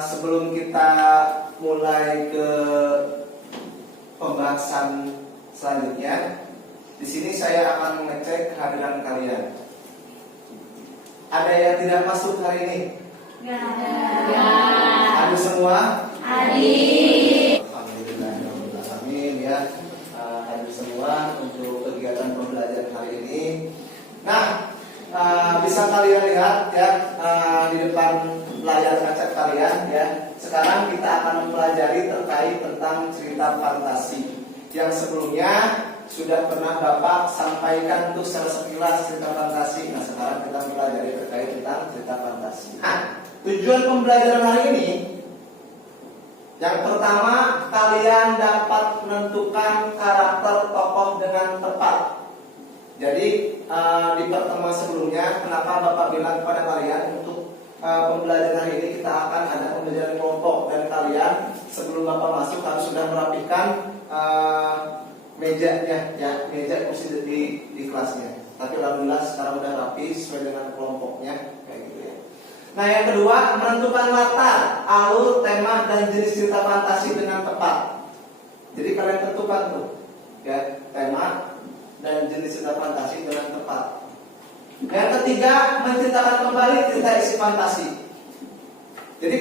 Sebelum kita mulai ke pembahasan selanjutnya, di sini saya akan mengecek kehadiran kalian. Ada yang tidak masuk hari ini? Enggak ada. Ada semua? Hadir. Alhamdulillahirobbilalamin ya. Hadir semua untuk kegiatan pembelajaran hari ini. Nah, bisa kalian lihat ya di depan layar kaca kalian ya. Sekarang kita akan mempelajari terkait tentang cerita fantasi yang sebelumnya sudah pernah Bapak sampaikan untuk secara sekilas cerita fantasi. Nah, sekarang kita mempelajari terkait tentang cerita fantasi. Nah, tujuan pembelajaran hari ini, yang pertama, kalian dapat menentukan karakter tokoh dengan tepat. Jadi di pertemuan sebelumnya, kenapa Bapak bilang kepada kalian untuk pembelajaran hari ini kita akan ada pembelajaran kelompok, dan kalian sebelum Bapak masuk harus sudah merapikan mejanya, ya, meja kursi di kelasnya. Tapi alhamdulillah sekarang udah rapi sesuai dengan kelompoknya, kayak gitu ya. Nah, yang kedua, menentukan latar, alur, tema, dan jenis cerita fantasi dengan tepat. Jadi kalian tentukan tuh, ya, tema dan jenis cerita fantasi dengan tepat. Yang ketiga, menceritakan kembali cerita isi fantasi. Jadi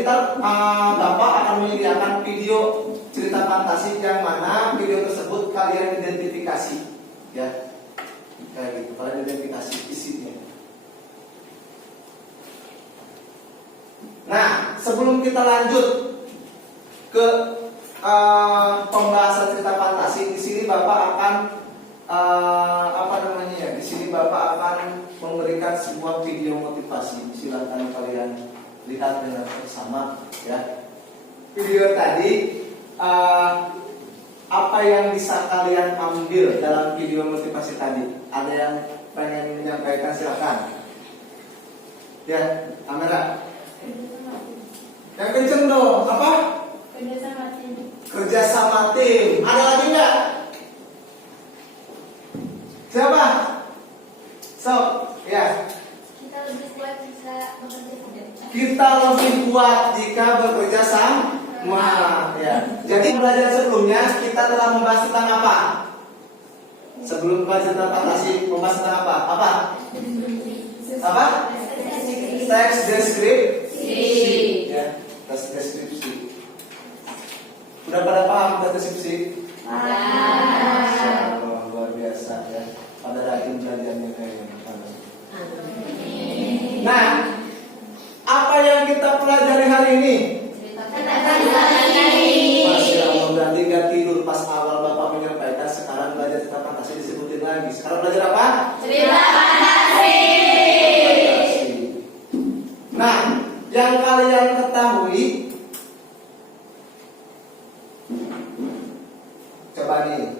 ntar Bapak akan menyediakan video cerita fantasi yang mana video tersebut kalian identifikasi, ya, kayak gitu. Kalian identifikasi isinya. Nah, sebelum kita lanjut ke pembahasan cerita fantasi, di sini Bapak akan di sini Bapak akan memberikan sebuah video motivasi. Silakan kalian lihat dengan bersama, ya. Video tadi apa yang bisa kalian ambil dalam video motivasi tadi? Ada yang pengen menyampaikan, silakan. Ya, kamera. Yang kenceng dong, apa? Kerja sama tim. Ada lagi nggak? Siapa? Ya. Kita lebih kuat jika bekerja sama. Kita lebih kuat jika bekerja sama. Ya. Jadi pembelajaran sebelumnya kita telah membahas tentang apa? Sebelum membahas tentang fantasi, membahas tentang apa? Apa? Teks deskripsi. Ya, teks deskripsi. Udah pada paham teks deskripsi? Masya Allah, luar biasa ya. Pada rajin belajarnya kayaknya. Nah, apa yang kita pelajari hari ini? Masya Allah, berarti gak tidur pas awal Bapak menyampaikan. Sekarang belajar cerita fantasi disebutin lagi. Sekarang belajar apa? Cerita fantasi. Nah, yang kalian ketahui, coba nih,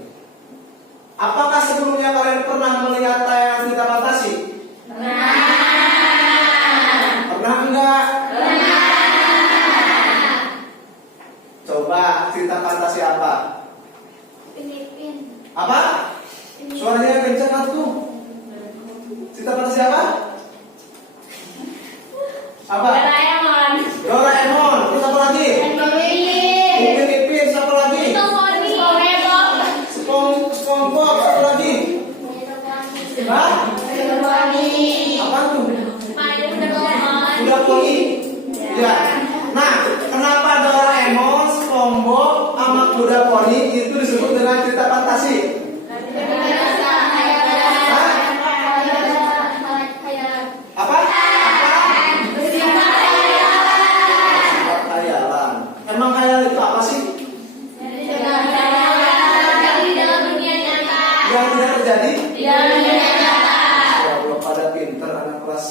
apakah sebelumnya kalian pernah melihat tayangan cerita fantasi? Pernah enggak? Coba cerita fantasi apa? Ipin. Apa? Suaranya kenceng kan tuh? Cerita fantasi apa? Apa? Doraemon. Terus apa lagi? Upin Ipin. Siapa lagi? SpongeBob. Siapa lagi? Hah? Apa tuh? Udah poni. Ya. Nah, kenapa Doraemon, SpongeBob, sama Kuda Poni itu disebut dengan cerita fantasi? Apa? Khayalan. Emang khayal itu apa sih? Yang tidak terjadi? Ya Allah, pada pinter anak kelas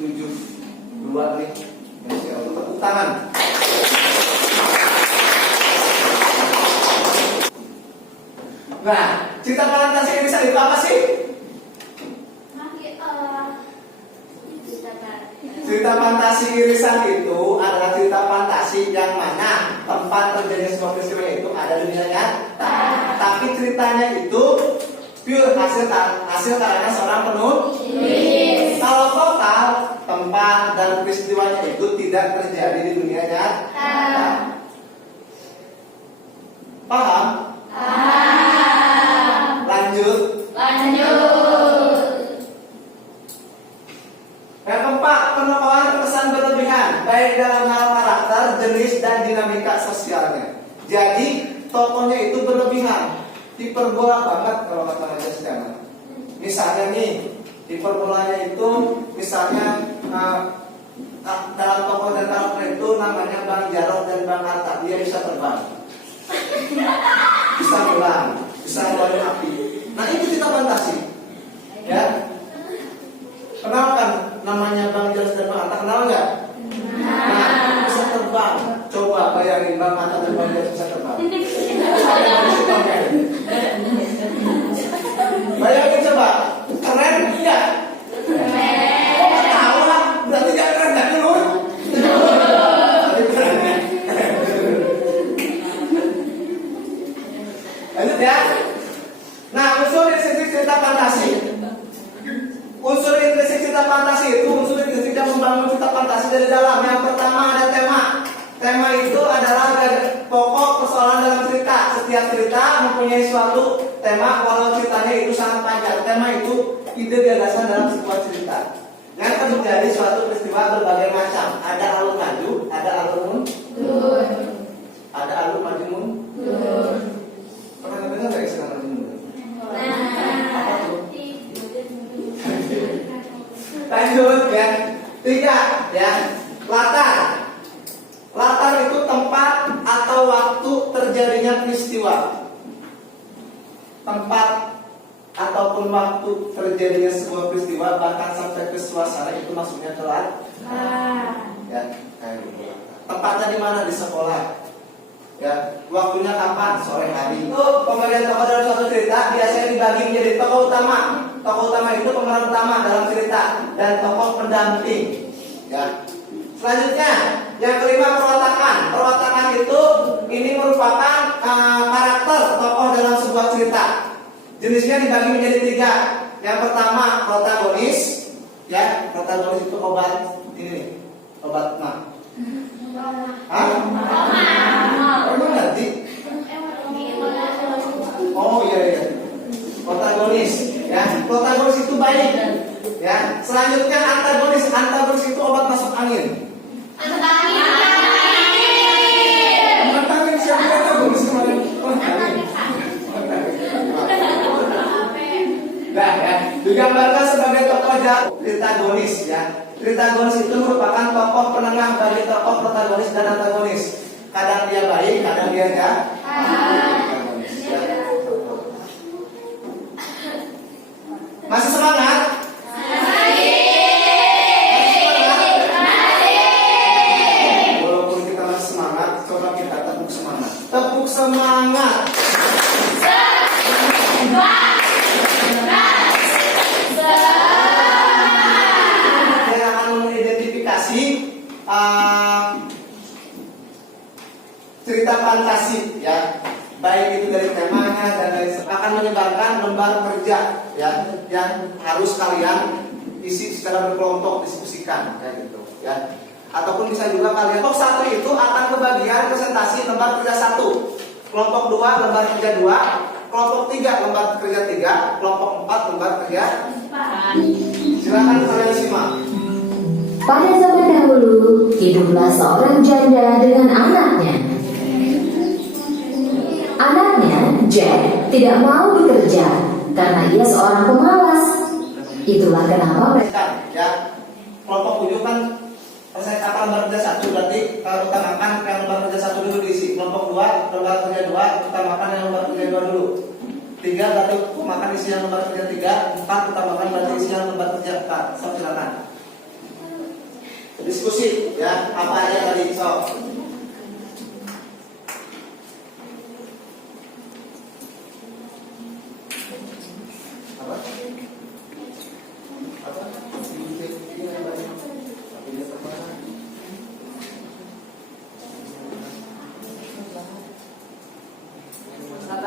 7-2 nih. Masya Allah, tepuk tangan. Nah, cerita fantasi ini bisa itu apa sih? Cerita fantasi irisan itu adalah cerita fantasi yang mana tempat terjadi sebuah peristiwa itu ada di dunia nyata. Tapi ceritanya itu pure hasil karena seorang penulis. Kalau total tempat dan peristiwanya itu tidak terjadi di dunia nyata. Paham? Lanjut. Yang keempat, penokohan kesan berlebihan baik dalam hal karakter, jenis dan dinamika sosialnya. Jadi tokohnya itu berlebihan, hiperbola banget kalau kata Raja Sedana. Misalnya nih, hiperbolanya itu misalnya dalam tokoh dan karakter itu namanya Bang Jarod dan Bang Hatta, dia bisa terbang, bisa pulang, bisa ngeluarin api. Nah itu kita fantasi, ya. Kenal kan namanya Bang Jarod dan Bang Hatta, kenal nggak? Nah, bisa terbang. Coba bayangin Bang Hatta dan Bang Jarod bisa terbang. Bayangin coba, keren nggak? Oh nggak tahu lah, berarti nggak keren nggak dulu? Tapi keren ya. Lanjut ya. Nah, unsur intrinsik cerita fantasi. Unsur intrinsik cerita fantasi itu unsur intrinsik yang membangun cerita fantasi dari dalam. Yang pertama ada tema. Tema itu adalah pokok persoalan dalam cerita. Setiap cerita mempunyai suatu tema, walau ceritanya itu sangat panjang. Tema itu ide gagasan dalam sebuah cerita. Yang terjadi suatu peristiwa berbagai macam. Ada alur maju, ada alur mundur. Ada alur maju mundur. Pernah dengar nggak istilah maju mundur? Apa tuh? Lanjut ya. 3 ya. Latar. Latar itu tempat atau waktu terjadinya peristiwa. Tempat ataupun waktu terjadinya sebuah peristiwa, bahkan sampai ke suasana, itu maksudnya latar. Ya, kayak gitu. Tempatnya di mana? Di sekolah. Ya, waktunya kapan? Sore hari. Itu pembagian tokoh dalam suatu cerita biasanya dibagi menjadi tokoh utama. Tokoh utama itu pemeran utama dalam cerita dan tokoh pendamping. Ya. Selanjutnya, yang kelima perwatakan. Perwatakan itu ini merupakan karakter tokoh dalam sebuah cerita. Jenisnya dibagi menjadi 3. Yang pertama protagonis. Ya, protagonis itu obat ini nih, obat mah. Hah? Emang nanti? Oh iya. Protagonis, ya. Protagonis itu baik, ya. Selanjutnya antagonis. Antagonis itu obat masuk angin. Angin siapa antagonis kemarin? Nah, ya. Digambarkan sebagai tokoh jahat, tritagonis, ya. Tritagonis itu merupakan tokoh penengah bagi tokoh protagonis dan antagonis. Kadang dia baik, kadang dia jahat. Masih semangat? Walaupun kita masih semangat, coba kita tepuk semangat. Tepuk semangat. Yang akan mengidentifikasi cerita fantasi, ya. Baik itu dari temanya dan dari akan menyebarkan lembar kerja, ya, yang harus kalian isi secara berkelompok, diskusikan kayak gitu, ya. Ataupun bisa juga kalian kelompok 1 itu akan kebagian presentasi lembar kerja 1, kelompok 2 lembar kerja 2, kelompok 3 lembar kerja 3, kelompok 4 lembar kerja 4. Silakan kalian simak. Pada zaman dahulu, hiduplah seorang janda dengan anaknya. Anaknya, Jack, tidak mau bekerja karena ia seorang pemalas. Itulah kenapa mereka. Ya, kelompok 7 kan percakapan lembar kerja 1, berarti kalau utamakan yang lembar kerja 1 dulu diisi. Kelompok 2 lembar kerja 2 utamakan yang lembar kerja 2 dulu. 3 berarti utamakan isi yang lembar kerja 3. 4 utamakan berarti isi yang lembar kerja 4. So, silakan diskusi, ya, apa aja tadi. So,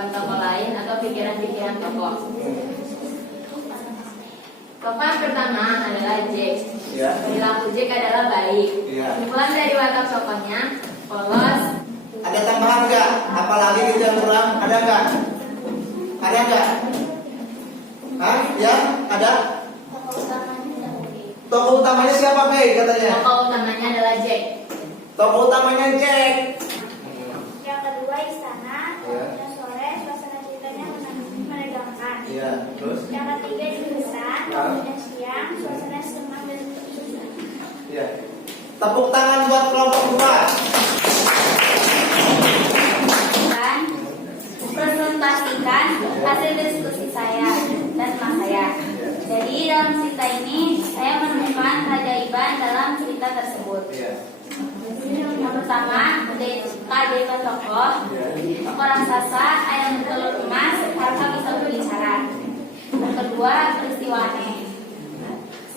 tokoh lain atau pikiran-pikiran tokoh. Tokoh yang pertama adalah Jack. Ya. Perilaku Jack adalah baik. Iya. Kesimpulan dari watak tokohnya, polos. Ada tambahan nggak? Apalagi gitu yang kurang? Ada nggak? Ada nggak? Hah? Ya? Ada? Tokoh utamanya Daudi. Tokoh utamanya siapa, Mei? Katanya. Tokoh utamanya adalah Jack. Tokoh utamanya Jack. Yang kedua istana. Iya. Yang sore suasana ceritanya menegangkan. Iya. Terus? Yang ketiga jurusan. Ah. Yang siang suasana senang dan susah. Iya. Tepuk tangan buat kelompok 2. Dan presentasikan hasil diskusi saya dan teman saya. Jadi dalam cerita ini saya menemukan keajaiban dalam cerita tersebut. Iya. Yang pertama, keajaiban tokoh. Tokoh raksasa, ayam bertelur emas, harta bisa berbicara. Yang kedua, peristiwa aneh.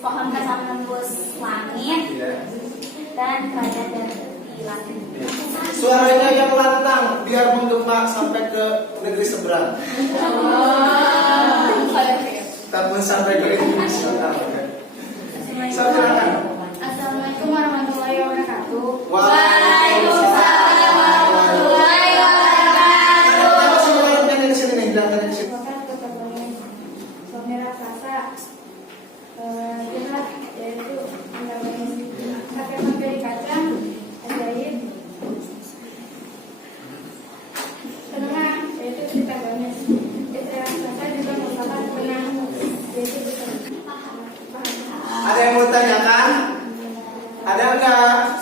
Pohon kacang menembus langit Iya. dan kerajaan di langit. Suaranya yang lantang biar menggema sampai ke negeri seberang. Tapi sampai ke Indonesia. Silakan. Assalamualaikum warahmatullahi wabarakatuh. Waalaikumsalam warahmatullahi wabarakatuh. Apa sih yang di sini nih? Bilang di sini. Bahkan ketemuan suami raksasa jahat, yaitu pakai menggali kacang ajaib. Tenang, yaitu cerita gamis. Istri raksasa juga merupakan tenang, yaitu bisa paham. Ada yang mau tanyakan? Ada enggak?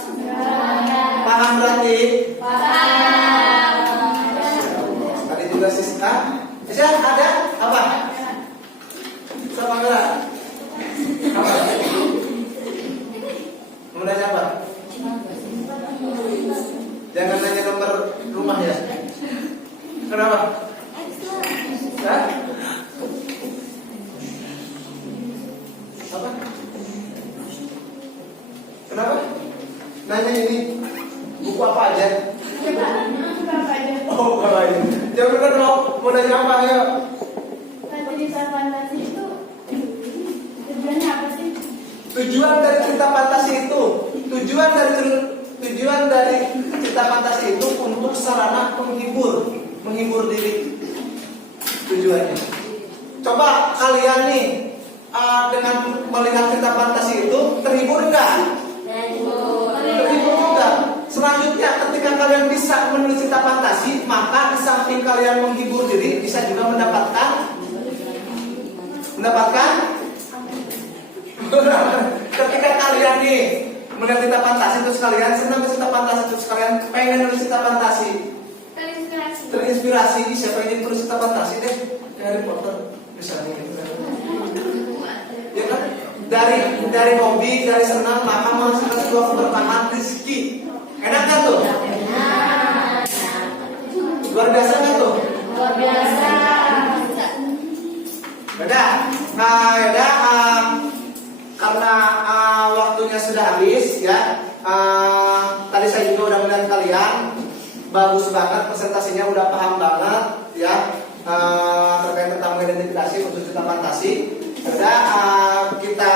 Paham berarti? Tadi juga Siska. Siska ada? Apa? Sama enggak? Apa? Mau nanya apa? Jangan nanya nomor rumah ya. Kenapa? Hah? Apa? Kenapa? Nanya ini buku apa aja? Oh, buku apa aja? Jangan kan mau nanya apa ya? Cerita fantasi itu tujuannya apa sih? Tujuan dari cerita fantasi itu, tujuan dari cerita fantasi itu untuk sarana menghibur diri. Tujuannya. Coba kalian nih dengan melihat cerita fantasi itu terhibur enggak? Terhibur juga. Selanjutnya ketika kalian bisa menulis cerita fantasi, maka di samping kalian menghibur diri, bisa juga mendapatkan ketika kalian nih melihat cerita fantasi terus kalian senang cerita fantasi terus kalian pengen nulis cerita fantasi, terinspirasi. Siapa yang tulis cerita fantasi deh? Harry Potter misalnya gitu kan. Ya kan? Dari hobi, dari senang maka menghasilkan sebuah keberkahan rezeki. Enak kan tuh? Luar biasa kan tuh? Luar biasa. Karena waktunya sudah habis ya. Tadi saya juga udah melihat kalian bagus banget presentasinya, udah paham banget ya terkait tentang identifikasi untuk cerita fantasi. Kita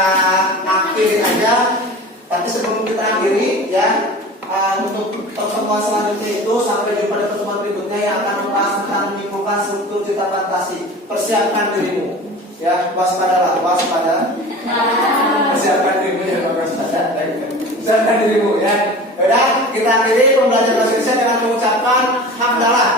akhiri aja. Tapi sebelum kita akhiri ya, untuk pertemuan selanjutnya itu sampai jumpa di pertemuan berikutnya yang akan membahas tentang menyimpulkan struktur cerita fantasi. Persiapkan dirimu ya, waspadalah, persiapkan dirimu ya, persiapkan dirimu ya. Udah, kita akhiri pembelajaran bahasa Indonesia dengan mengucapkan hamdalah.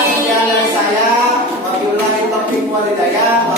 Sekian dari saya. Wabillahi taufiq wal hidayah.